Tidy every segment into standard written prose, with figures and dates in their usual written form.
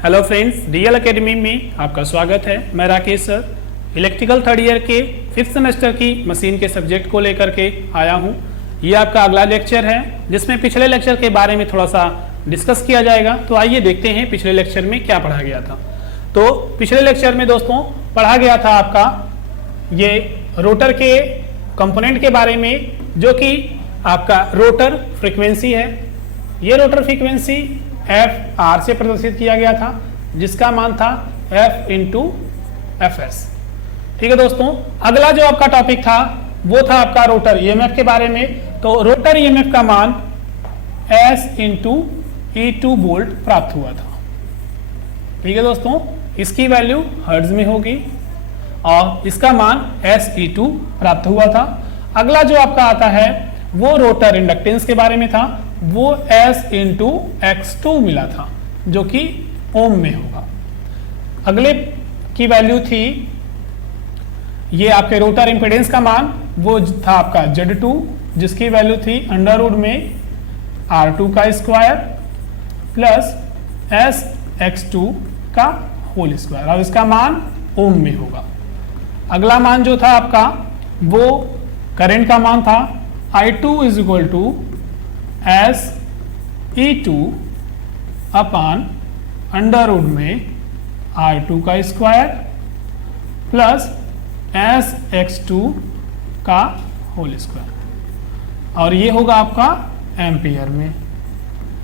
Hello friends, real academy में आपका स्वागत है। मैं Rakesh sir electrical third year के 5th सेमेस्टर की मशीन के सब्जेक्ट को लेकर के आया हूं। ये आपका अगला लेक्चर है जिसमें पिछले लेक्चर के बारे में थोड़ा सा डिस्कस किया जाएगा। तो आइए देखते हैं पिछले लेक्चर में क्या पढ़ा गया था। तो पिछले लेक्चर में दोस्तों पढ़ा गया था आपका ये रोटर के कंपोनेंट के बारे में, जो कि आपका रोटर फ्रीक्वेंसी है। ये रोटर फ्रीक्वेंसी एफ आर से प्रदर्शित किया गया था, जिसका मान था एफ इंटू एफ एस। ठीक है दोस्तों, अगला जो आपका टॉपिक था वो था आपका रोटर ईएमएफ के बारे में। तो रोटर ईएमएफ का मान एस इंटू E2 वोल्ट प्राप्त हुआ था। ठीक है दोस्तों, इसकी वैल्यू हर्ट्ज में होगी और इसका मान SE2 प्राप्त हुआ था। अगला जो आपका आता है वो रोटर इंडक्टेंस के बारे में था, वो S इंटू X2 मिला था, जो कि ओम में होगा। अगले की वैल्यू थी ये आपके रोटर इंपेडेंस का मान, वो था आपका Z2, जिसकी वैल्यू थी अंडर रूट में R2 का स्क्वायर प्लस SX2 का होल स्क्वायर, और इसका मान ओम में होगा। अगला मान जो था आपका वो करंट का मान था I2 is equal to SE2 upon under root में R2 का स्क्वायर प्लस SX2 का होल स्क्वायर, और ये होगा आपका एम्पियर में।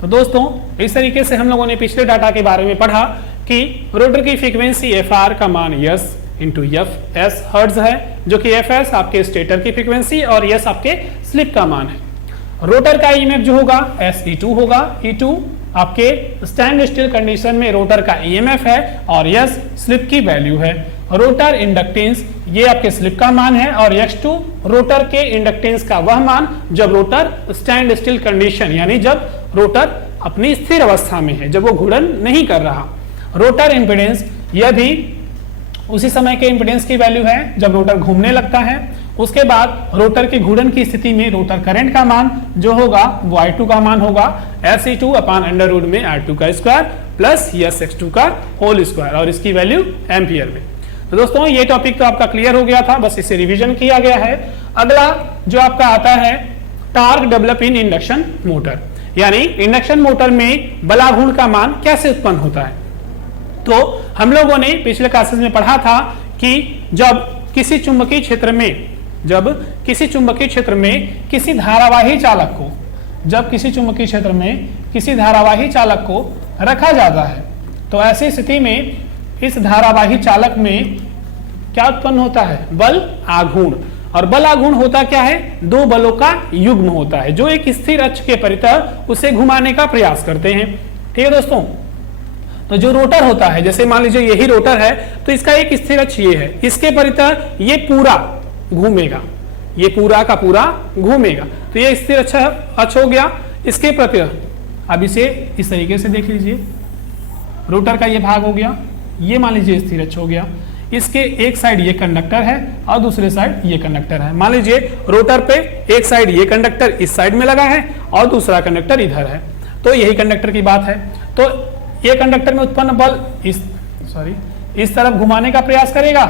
तो दोस्तों इस तरीके से हम लोगों ने पिछले डाटा के बारे में पढ़ा कि रोटर की फ्रीक्वेंसी एफआर का मान yes into F S hertz है, जो कि एफ एस आपके स्टेटर की फ्रीक्वेंसी और यस आपके स्लिप का मान है। रोटर का ईएमएफ जो होगा SE2 होगा। E2 आपके स्टैंड स्टिल कंडीशन में रोटर का ईएमएफ है और यस स्लिप की वैल्यू है। रोटर इंडक्टेंस ये आपके स्लिप का मान है और X2 रोटर के इंडक्टेंस का वह मान जब रोटर स्टैंड स्टिल कंडीशन, यानी जब रोटर अपनी स्थिर अवस्था में है, जब वो घूर्णन नहीं कर रहा। रोटर इंपेडेंस यह भी उसी समय के इंपेडेंस की वैल्यू है जब रोटर घूमने लगता है। उसके बाद रोटर के घूर्णन की स्थिति में रोटर करंट का मान जो होगा वो I2 का मान होगा SE2 अपान अंडर रूट में R2 का स्क्वायर प्लस SX2 का होल स्क्वायर, और इसकी वैल्यू एम्पियर में। तो दोस्तों ये टॉपिक तो आपका क्लियर हो गया था, बस इसे रिवीजन किया गया है। अगला जो आपका आता है torque develop in induction motor, यानी इंडक्शन मोटर में बलाघूर्ण का मान कैसे उत्पन्न होता है। तो हम लोगों ने पिछले क्लासेस में पढ़ा था कि जब किसी चुंबकीय क्षेत्र में किसी धारावाही चालक को रखा जाता है, तो ऐसी स्थिति में इस धारावाही चालक में क्या उत्पन्न होता है, बल आघूर्ण। और बल आघूर्ण होता क्या है, दो बलों का युग्म होता है जो एक स्थिर अक्ष के परितः उसे घुमाने का प्रयास करते हैं। ठीक है दोस्तों, तो जो रोटर होता है, जैसे मान लीजिए यही रोटर है, तो इसका एक स्थिर अक्ष ये है, इसके परितः ये पूरा घूमेगा, ये पूरा का पूरा घूमेगा। तो ये स्थिर अक्ष हो गया। इसके प्रति अब इसे इस तरीके से देख लीजिए, रोटर का ये भाग हो गया, ये मान लीजिए स्थिर अक्ष हो गया। इसके एक साइड ये कंडक्टर है और दूसरे साइड ये कंडक्टर है। मान लीजिए रोटर पे एक साइड ये कंडक्टर इस साइड में लगा है और दूसरा कंडक्टर इधर है, तो यही कंडक्टर की बात है। तो ये कंडक्टर में उत्पन्न बल इस तरफ घुमाने का प्रयास करेगा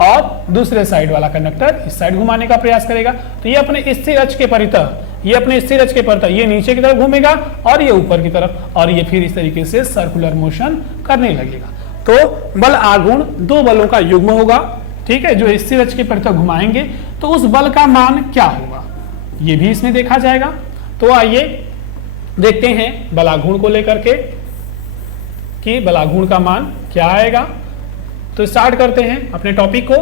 और दूसरे साइड वाला कंडक्टर इस साइड घुमाने का प्रयास करेगा। तो ये अपने स्थिर अक्ष के परितः ये नीचे की तरफ घूमेगा और ये ऊपर की तरफ, और ये फिर इस तरीके से सर्कुलर मोशन करने लगेगा। तो बल आघूर्ण दो बलों का युग्म होगा, ठीक है, जो स्थिर अक्ष के परितः घुमाएंगे। तो उस बल का मान क्या होगा ये भी इसमें देखा जाएगा। तो आइए देखते हैं बलाघूर्ण को लेकर के कि बलाघूर्ण का मान क्या आएगा। तो स्टार्ट करते हैं अपने टॉपिक को,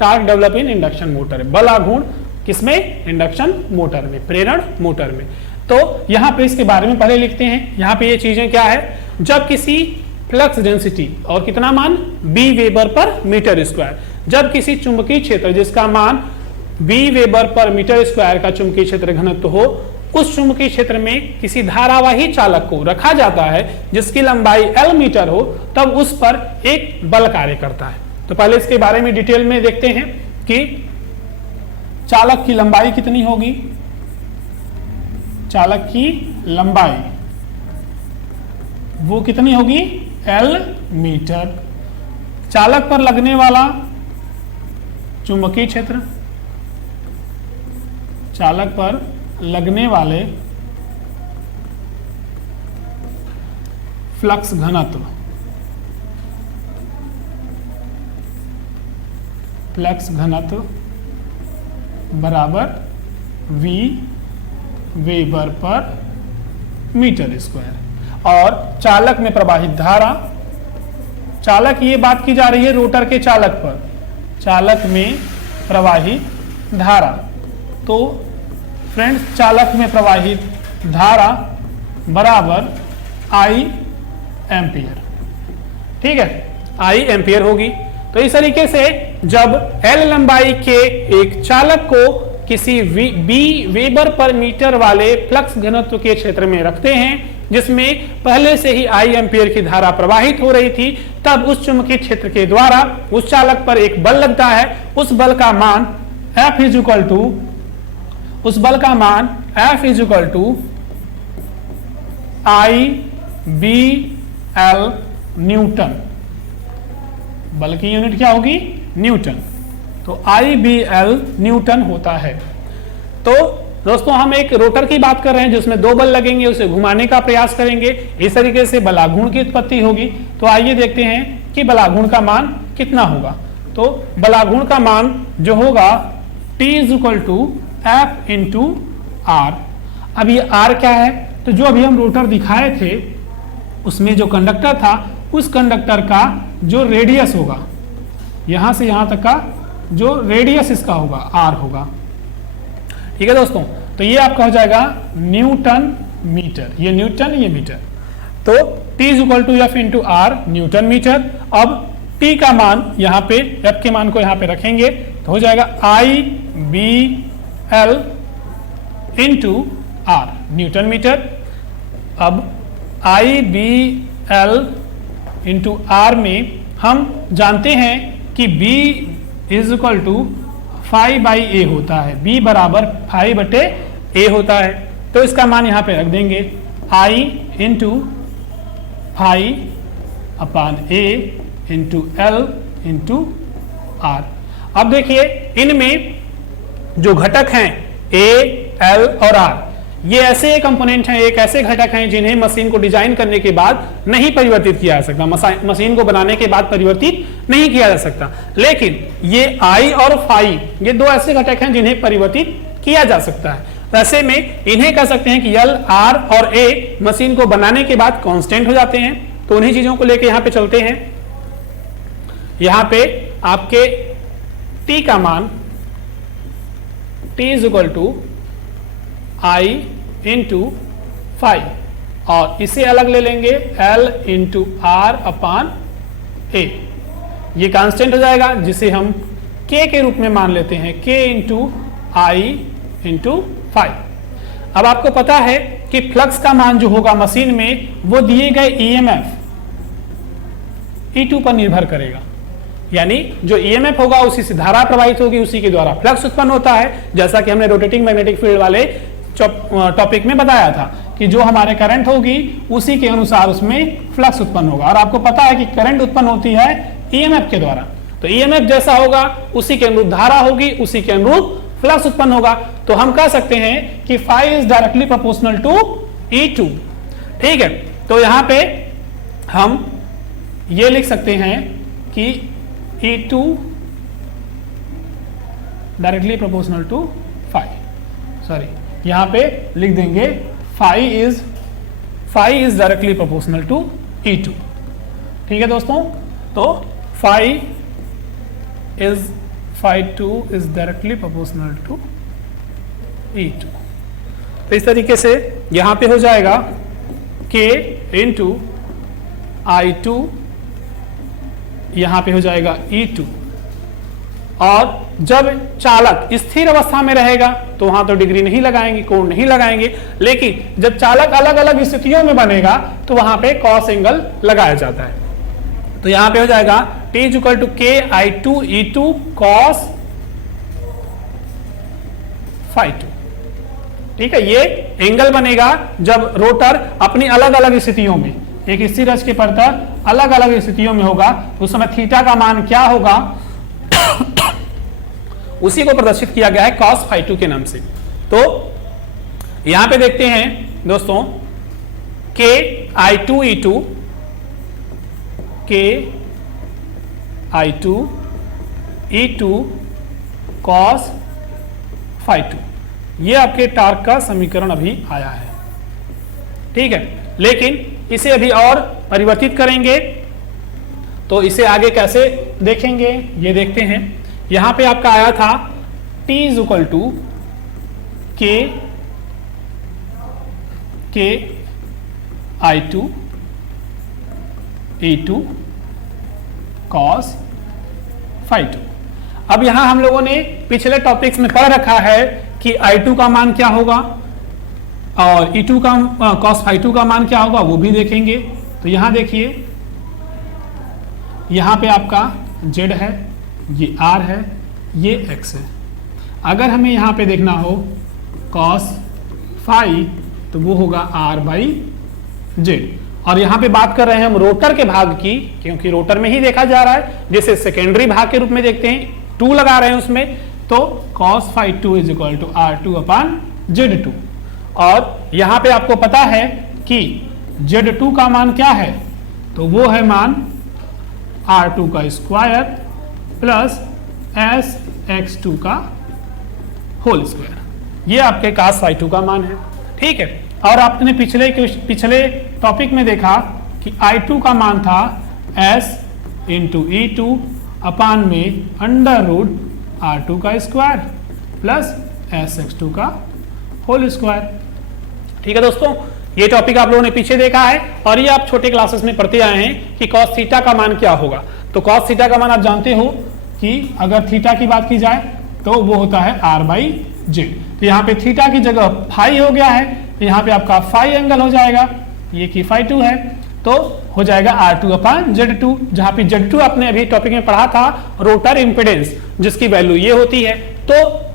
torque develop in induction motor. बलाघूर्ण किसमें, इंडक्शन मोटर में, प्रेरण मोटर में। तो यहाँ पे इसके बारे में पहले लिखते हैं। यहाँ पे ये चीजें क्या है, जब किसी फ्लक्स डेंसिटी और कितना मान B weber per meter square, जब किसी चुंबकीय क्षेत्र जिसका मान B weber per meter square का चुंबकीय क्षेत्र घनत्व हो, उस चुंबकीय क्षेत्र में किसी धारावाही चालक को रखा जाता है जिसकी लंबाई L मीटर हो, तब उस पर एक बल कार्य करता है। तो पहले इसके बारे में डिटेल में देखते हैं कि चालक की लंबाई कितनी होगी। चालक की लंबाई वो कितनी होगी L मीटर। चालक पर लगने वाला चुंबकीय क्षेत्र, चालक पर लगने वाले फ्लक्स घनत्व, फ्लक्स घनत्व बराबर V weber per meter square. और चालक में प्रवाहित धारा, चालक, ये बात की जा रही है रोटर के चालक पर, चालक में प्रवाहित धारा। तो फ्रेंड्स, चालक में प्रवाहित धारा बराबर I एम्पियर। ठीक है, I एम्पियर होगी। तो इस तरीके से जब L लंबाई के एक चालक को किसी B वेबर पर मीटर वाले फ्लक्स घनत्व के क्षेत्र में रखते हैं, जिसमें पहले से ही I एम्पियर की धारा प्रवाहित हो रही थी, तब उस चुंबकीय क्षेत्र के द्वारा उस चालक पर एक बल लगता है। उस बल का मान F इज इक्वल टू, उस बल का मान F is equal to IBL newton. बल की यूनिट क्या होगी? न्यूटन। तो IBL न्यूटन होता है। तो दोस्तों, हम एक रोटर की बात कर रहे हैं जिसमें दो बल लगेंगे, उसे घुमाने का प्रयास करेंगे, इस तरीके से बलाघूर्ण की उत्पत्ति होगी। तो आइए देखते हैं कि बलाघूर्ण का मान कितना होगा। तो बलाघूर्ण का मान जो होगा T is equal to F into R। अब ये R क्या है? तो जो अभी हम रोटर दिखाए थे उसमें जो कंडक्टर था, उस कंडक्टर का जो रेडियस होगा, यहां से यहां तक का जो रेडियस इसका होगा R होगा। ठीक है दोस्तों, तो ये आपका हो जाएगा न्यूटन मीटर, ये न्यूटन ये मीटर। तो T is equal to F into R newton meter. अब T का मान यहाँ पे, F के मान को यहाँ पे रखेंगे तो हो जाएगा IBL into R newton meter. अब IBL इंटू R में हम जानते हैं कि B is equal to phi by A होता है, B बराबर फाई बटे ए होता है। तो इसका मान यहाँ पे रख देंगे I into phi upon A into L into R। अब देखिए, इनमें जो घटक हैं A, L और R, ये ऐसे कंपोनेंट हैं, एक ऐसे घटक हैं जिन्हें मशीन को डिजाइन करने के बाद नहीं परिवर्तित किया जा सकता, मशीन को बनाने के बाद परिवर्तित नहीं किया जा सकता। लेकिन ये I और फाई, ये दो ऐसे घटक हैं जिन्हें परिवर्तित किया जा सकता है। ऐसे में इन्हें कह सकते हैं कि L, R और A मशीन को बनाने के बाद कांस्टेंट हो जाते हैं। तो उन्हीं चीजों को लेके यहाँ पे चलते हैं। यहाँ पे आपके T का मान T is equal to I into five, और इसे अलग ले लेंगे L into R upon A. ये कांस्टेंट हो जाएगा जिसे हम K के रूप में मान लेते हैं, K into I into five. अब आपको पता है कि फ्लक्स का मान जो होगा मशीन में, वो दिए गए EMF E2 पर निर्भर करेगा। यानी जो EMF होगा उसी से धारा प्रवाहित होगी, उसी के द्वारा फ्लक्स उत्पन्न होता है। जैसा कि हमने रोटेटिंग मैग्नेटिक फील्ड वाले टॉपिक में बताया था कि जो हमारे करंट होगी उसी के अनुसार उसमें फ्लक्स उत्पन्न होगा। और आपको पता है कि करंट उत्पन्न होती है EMF के द्वारा। तो EMF जैसा होगा उसी के अनुरूप धारा होगी, उसी के अनुरूप फ्लक्स उत्पन्न होगा। तो हम कह सकते हैं कि phi is directly proportional to E2। ठीक है, तो यहां पे हम ये लिख सकते हैं कि E2 directly proportional to phi, sorry यहां पे लिख देंगे phi is directly proportional to E2। ठीक है दोस्तों, तो phi 2 is directly proportional to E2। तो इस तरीके से यहां पे हो जाएगा K इंटू I2, यहां पे हो जाएगा E2। और जब चालक स्थिर अवस्था में रहेगा तो वहां तो डिग्री नहीं लगाएंगे, कोण नहीं लगाएंगे, लेकिन जब चालक अलग अलग स्थितियों में बनेगा तो वहां पे कॉस एंगल लगाया जाता है। तो यहां पे हो जाएगा T is equal to K I2 E2 cos φ2। ठीक है, ये एंगल बनेगा जब रोटर अपनी अलग अलग स्थितियों में, एक स्थिर अक्ष के परतर अलग अलग स्थितियों में होगा, उस समय थीटा का मान क्या होगा उसी को प्रदर्शित किया गया है cos φ2 के नाम से। तो यहां पे देखते हैं दोस्तों k I2 E2 k I2 E2 cos φ2, ये आपके टॉर्क का समीकरण अभी आया है, ठीक है। लेकिन इसे अभी और परिवर्तित करेंगे, तो इसे आगे कैसे देखेंगे ये देखते हैं। यहां पे आपका आया था t equal to k I2 E2 cos φ2। अब यहां हम लोगों ने पिछले टॉपिक्स में पढ़ रखा है कि I2 का मान क्या होगा और E2 का cos φ2 का मान क्या होगा वो भी देखेंगे। तो यहां देखिए, यहां पे आपका Z है, ये R है, ये X है। अगर हमें यहां पे देखना हो cos φ तो वो होगा R/Z। और यहां पे बात कर रहे हैं हम रोटर के भाग की, क्योंकि रोटर में ही देखा जा रहा है, जैसे सेकेंडरी भाग के रूप में देखते हैं, 2 लगा रहे हैं उसमें, तो cos φ2 is equal to R2/Z2। और यहां पे आपको पता है कि Z2 का मान क्या है, तो वो है मान R2 का स्क्वायर प्लस SX2 का होल स्क्वायर, ये आपके cos φ2 का मान है, ठीक है। और आपने पिछले टॉपिक में देखा कि I2 का मान था S इंटू E2 अपान में अंडर रूट R2 का स्क्वायर प्लस SX2 का होल स्क्वायर, ठीक है दोस्तों। ये टॉपिक आप लोगों ने पीछे देखा है और ये आप छोटे क्लासेस में पढ़ते आए हैं कि cos थीटा का मान क्या होगा। तो cos थीटा का मान आप जानते हो कि अगर थीटा की बात की जाए तो वो होता है R/Z। तो यहाँ पे थीटा की जगह फाई हो गया है, तो यहाँ पे आपका फाई एंगल हो जाएगा, ये कि φ2 है, तो हो जाएगा R2/Z2, जहां पे Z2 आपने अभी टॉपिक में पढ़ा था रोटर इंपेडेंस, जिसकी वैल्यू ये होती है, तो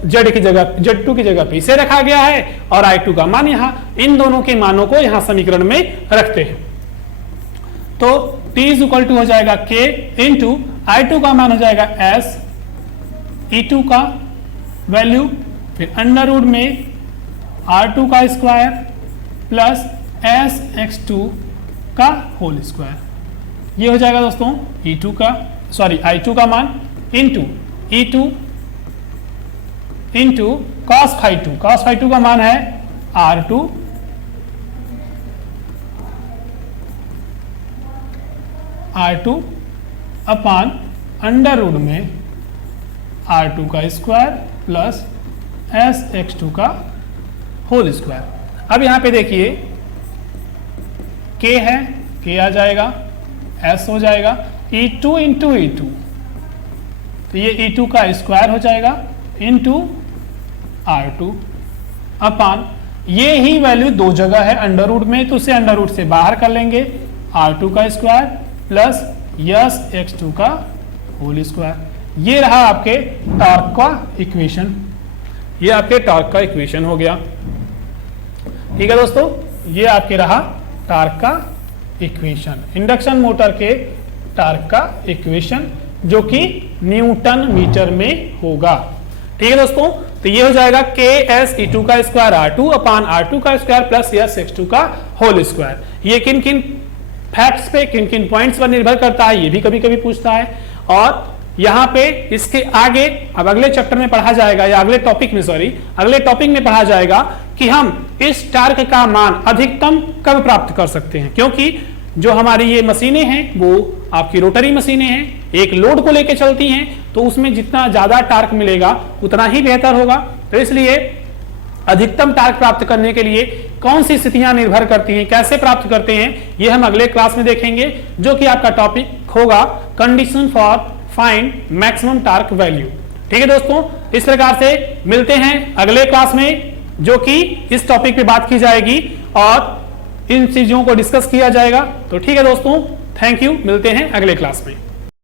Z की जगह Z2 की जगह पे इसे रखा गया है और I2 का मान यहाँ, इन दोनों के मानों को यहाँ समीकरण में रखते हैं। तो T इज इक्वल टू हो जाएगा K इंटू I2 का मान हो जाएगा S, E2 का वैल्यू, फिर अंडर रूट में R2 का स्क्वायर प्लस SX2 का होल स्क्वायर, ये हो जाएगा दोस्तों I2 का मान इंटू E2 इंटू cos φ2 का मान है R2 अपान अंडर रूट में R2 का स्क्वायर प्लस SX2 का होल स्क्वायर। अब यहां पे देखिए K है, K आ जाएगा, S हो जाएगा, E2 इंटू E2, तो ये E2 का स्क्वायर हो जाएगा इंटू R2 अपान, ये ही वैल्यू दो जगह है अंडर रूट में, तो उसे अंडर रूट से बाहर कर लेंगे, R2 का स्क्वायर प्लस SX2 का होल स्क्वायर। ये रहा आपके टॉर्क का इक्वेशन, ये आपके टॉर्क का इक्वेशन हो गया, ठीक है दोस्तों। ये आपके रहा टॉर्क का इक्वेशन, इंडक्शन मोटर के टॉर्क का इक्वेशन, जो कि न्यूटन मीटर में होगा, ठीक है दोस्तों। तो ये हो जाएगा KS E2 का स्क्वायर R2 अपान R2 का स्क्वायर प्लस SX2 का होल स्क्वायर। ये किन किन फैक्ट्स पे, किन किन पॉइंट्स पर निर्भर करता है, ये भी कभी कभी पूछता है। और यहाँ पे इसके आगे अब अगले चैप्टर में पढ़ा जाएगा, या अगले टॉपिक में पढ़ा जाएगा कि हम इस टॉर्क का मान अधिकतम कब प्राप्त कर सकते हैं, क्योंकि जो हमारी ये मशीनें हैं वो आपकी रोटरी मशीनें हैं, एक लोड को लेकर चलती हैं, तो उसमें जितना ज्यादा टॉर्क मिलेगा उतना ही बेहतर होगा। तो इसलिए अधिकतम टॉर्क प्राप्त करने के लिए कौन सी स्थितियां निर्भर करती हैं, कैसे प्राप्त करते हैं, ये हम अगले क्लास में देखेंगे, जो कि आपका टॉपिक होगा condition for find maximum torque value, ठीक है दोस्तों। इस प्रकार से मिलते हैं अगले क्लास में, जो कि इस टॉपिक पे बात की जाएगी और इन चीजों को डिस्कस किया जाएगा। तो ठीक है दोस्तों, थैंक यू, मिलते हैं अगले क्लास में।